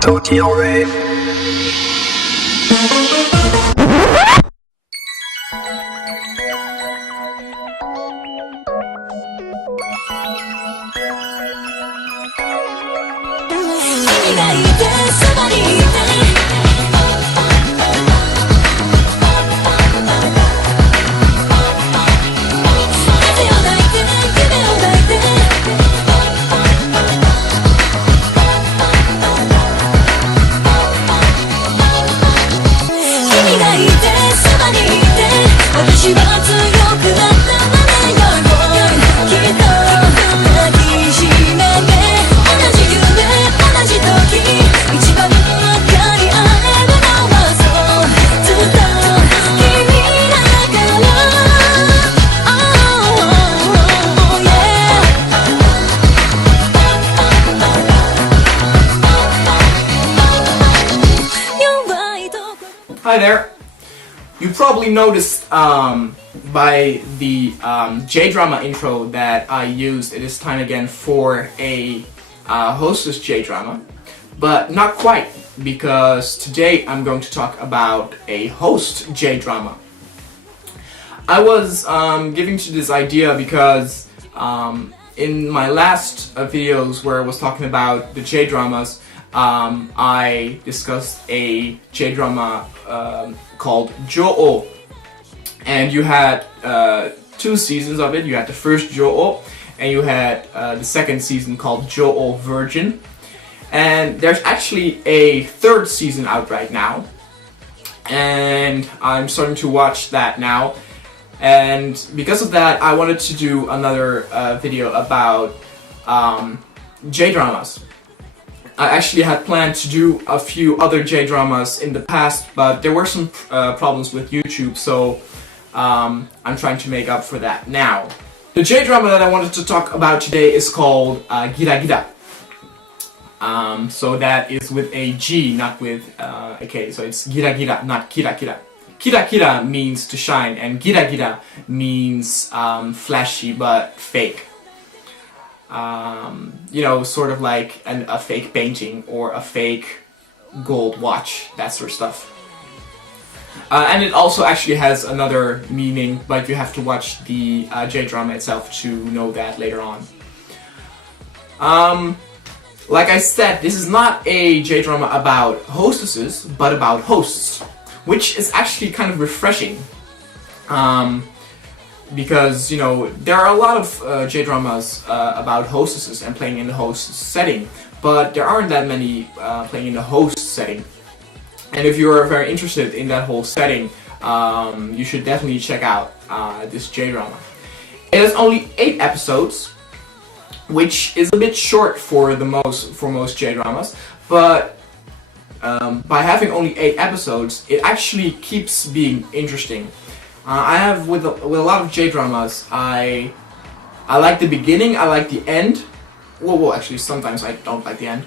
Totally. Hi there. You probably noticed by the J-drama intro that I used it is time again for a Hostess J-drama, but not quite, because today I'm going to talk about a host J-drama. I was giving to this idea because in my last videos where I was talking about the J-dramas, I discussed a J-drama called Gyaru0, and you had 2 seasons of it. You had the first Gyaru0 and you had the second season called Gyaru0 Virgin, and there's actually a 3rd season out right now, and I'm starting to watch that now, and because of that I wanted to do another video about J-dramas. I actually had planned to do a few other J-dramas in the past, but there were some problems with YouTube, so I'm trying to make up for that now. The J-drama that I wanted to talk about today is called Gyaru0. So that is with a G, not with a K, so it's Gyaru0, not Kira. Kira means to shine, and Gyaru0 means flashy but fake. You know, sort of like a fake painting or a fake gold watch, that sort of stuff. And it also actually has another meaning, but you have to watch the J-drama itself to know that later on. Like I said, this is not a J-drama about hostesses, but about hosts, which is actually kind of refreshing. Because, you know, there are a lot of J-dramas about hostesses and playing in the host setting, but there aren't that many playing in the host setting. And if you're very interested in that whole setting, you should definitely check out this J-drama. It has only 8 episodes, which is a bit short for most J-dramas, but by having only 8 episodes, it actually keeps being interesting. I have with a lot of J-dramas, I like the beginning, I like the end. Well, actually sometimes I don't like the end.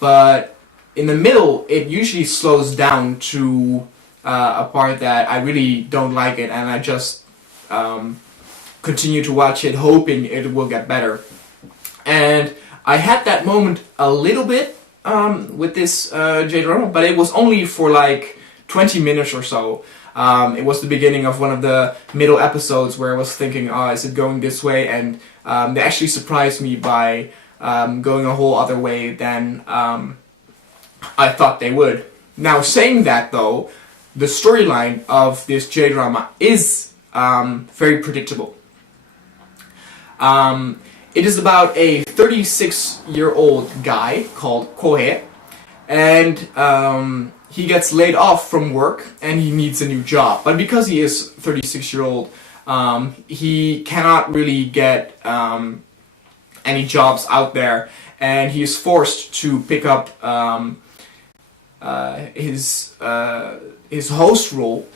But in the middle, it usually slows down to a part that I really don't like it, and I just continue to watch it hoping it will get better. And I had that moment a little bit with this J-drama, but it was only for like 20 minutes or so. It was the beginning of one of the middle episodes where I was thinking, oh, is it going this way? And they actually surprised me by going a whole other way than I thought they would. Now, saying that though, the storyline of this J-drama is very predictable. It is about a 36-year-old guy called Kohei, and he gets laid off from work and he needs a new job. But because he is 36-year-old, he cannot really get any jobs out there, and he is forced to pick up his host role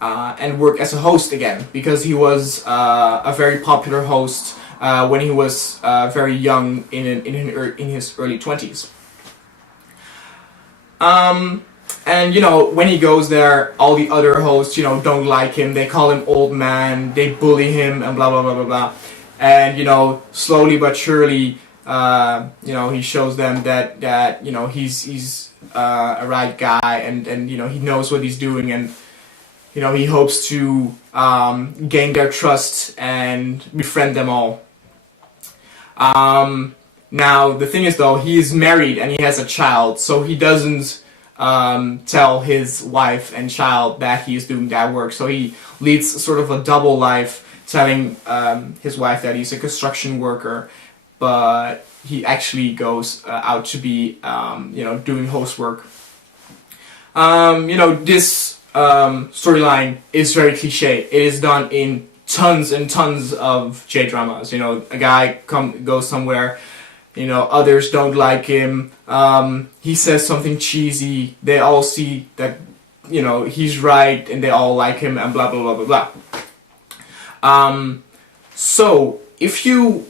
and work as a host again, because he was a very popular host when he was very young in his early 20s. And, you know, when he goes there, all the other hosts, you know, don't like him. They call him old man, they bully him, and blah, blah, blah, blah, blah. And, you know, slowly but surely, he shows them that he's a right guy, and he knows what he's doing, and he hopes to gain their trust and befriend them all. Now the thing is though, he is married and he has a child, so he doesn't tell his wife and child that he is doing that work. So he leads sort of a double life, telling his wife that he's a construction worker, but he actually goes out to be doing host work. This storyline is very cliche. It is done in tons and tons of J-dramas. A guy goes somewhere, others don't like him, he says something cheesy, they all see that he's right and they all like him, and blah blah blah blah blah. So if you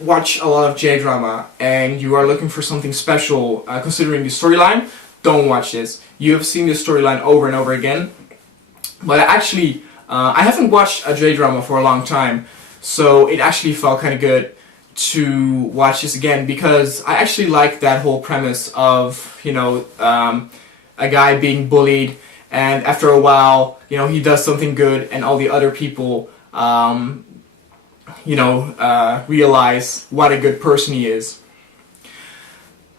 watch a lot of J-drama and you are looking for something special considering the storyline, don't watch this. You have seen this storyline over and over again. But I haven't watched a J-drama for a long time, so it actually felt kind of good to watch this again, because I actually like that whole premise of a guy being bullied, and after a while he does something good and all the other people realize what a good person he is.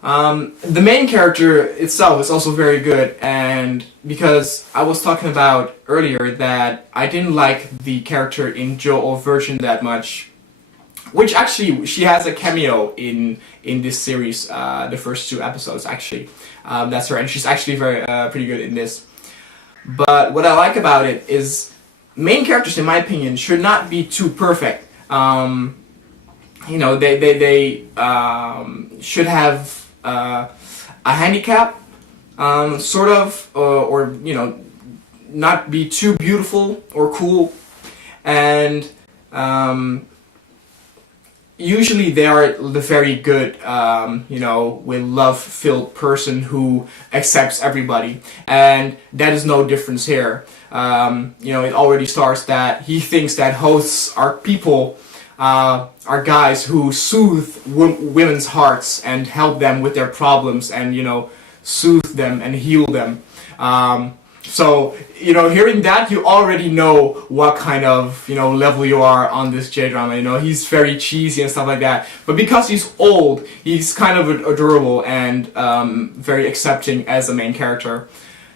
The main character itself is also very good, and because I was talking about earlier that I didn't like the character in Gyaru version that much, which actually she has a cameo in this series, the first 2 episodes actually. That's her, and she's actually very pretty good in this. But what I like about it is main characters, in my opinion, should not be too perfect. They should have a handicap, sort of, or not be too beautiful or cool, and usually they are the very good, with love-filled person who accepts everybody, and that is no difference here. It already starts that he thinks that hosts are people, are guys who soothe women's hearts and help them with their problems, and soothe them and heal them. So hearing that, you already know what kind of level you are on this J-drama. He's very cheesy and stuff like that, but because he's old, he's kind of adorable and very accepting as a main character.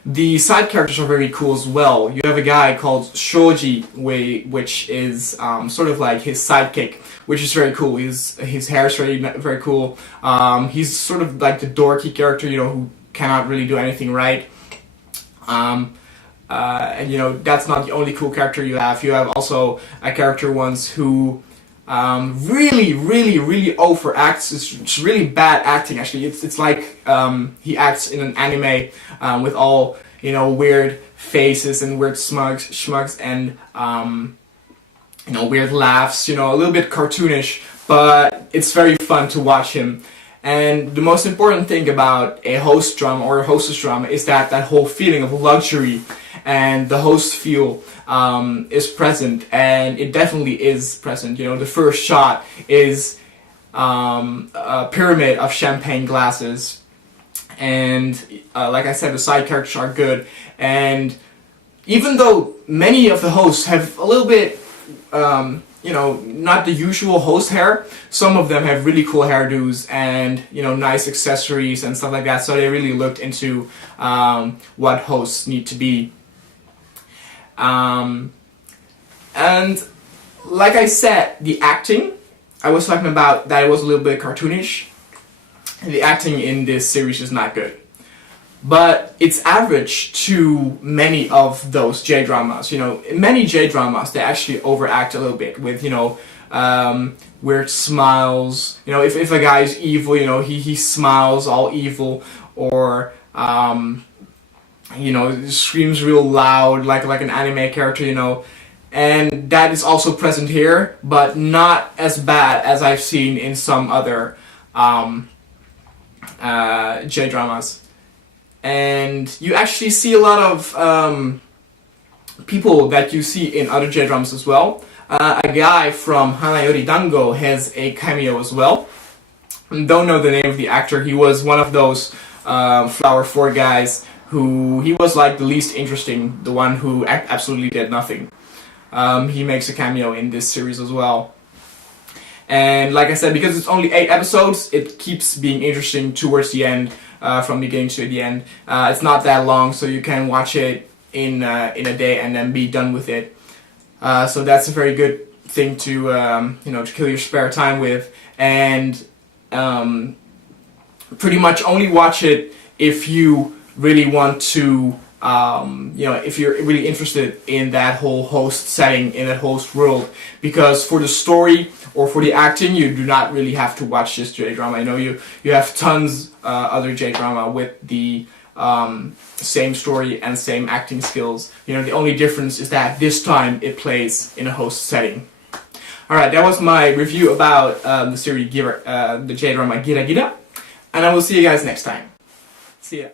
The side characters are very cool as well. You have a guy called Shoji, which is sort of like his sidekick, which is very cool. His hair is very cool. He's sort of like the dorky character, who cannot really do anything right. And that's not the only cool character you have. You have also a character once who really overacts. It's really bad acting actually. It's like he acts in an anime with all weird faces and weird schmugs and weird laughs. A little bit cartoonish, but it's very fun to watch him. And the most important thing about a host drama or a hostess drama is that whole feeling of luxury and the host feel is present, and it definitely is present. The first shot is a pyramid of champagne glasses, and like I said, the side characters are good, and even though many of the hosts have a little bit not the usual host hair, some of them have really cool hairdos and nice accessories and stuff like that, so they really looked into what hosts need to be. And like I said, the acting, I was talking about that it was a little bit cartoonish. The acting in this series is not good, but it's average to many of those J-dramas. Many J-dramas, they actually overact a little bit with weird smiles. If a guy is evil, he smiles all evil, or screams real loud like an anime character, and that is also present here, but not as bad as I've seen in some other J-dramas. And you actually see a lot of people that you see in other J-dramas as well. A guy from Hanayori Dango has a cameo as well. don't know the name of the actor. He was one of those Flower 4 guys who he was like the least interesting, the one who absolutely did nothing. He makes a cameo in this series as well. And like I said, because it's only 8 episodes, it keeps being interesting towards the end, from beginning to the end. It's not that long, so you can watch it in a day and then be done with it. So that's a very good thing to to kill your spare time with, and pretty much only watch it if you really want to. If you're really interested in that whole host setting, in that host world, because for the story or for the acting, you do not really have to watch this J-drama. I know you have tons other J-drama with the same story and same acting skills. The only difference is that this time it plays in a host setting. Alright, that was my review about the series, the J-drama Gyaru0, and I will see you guys next time. See ya.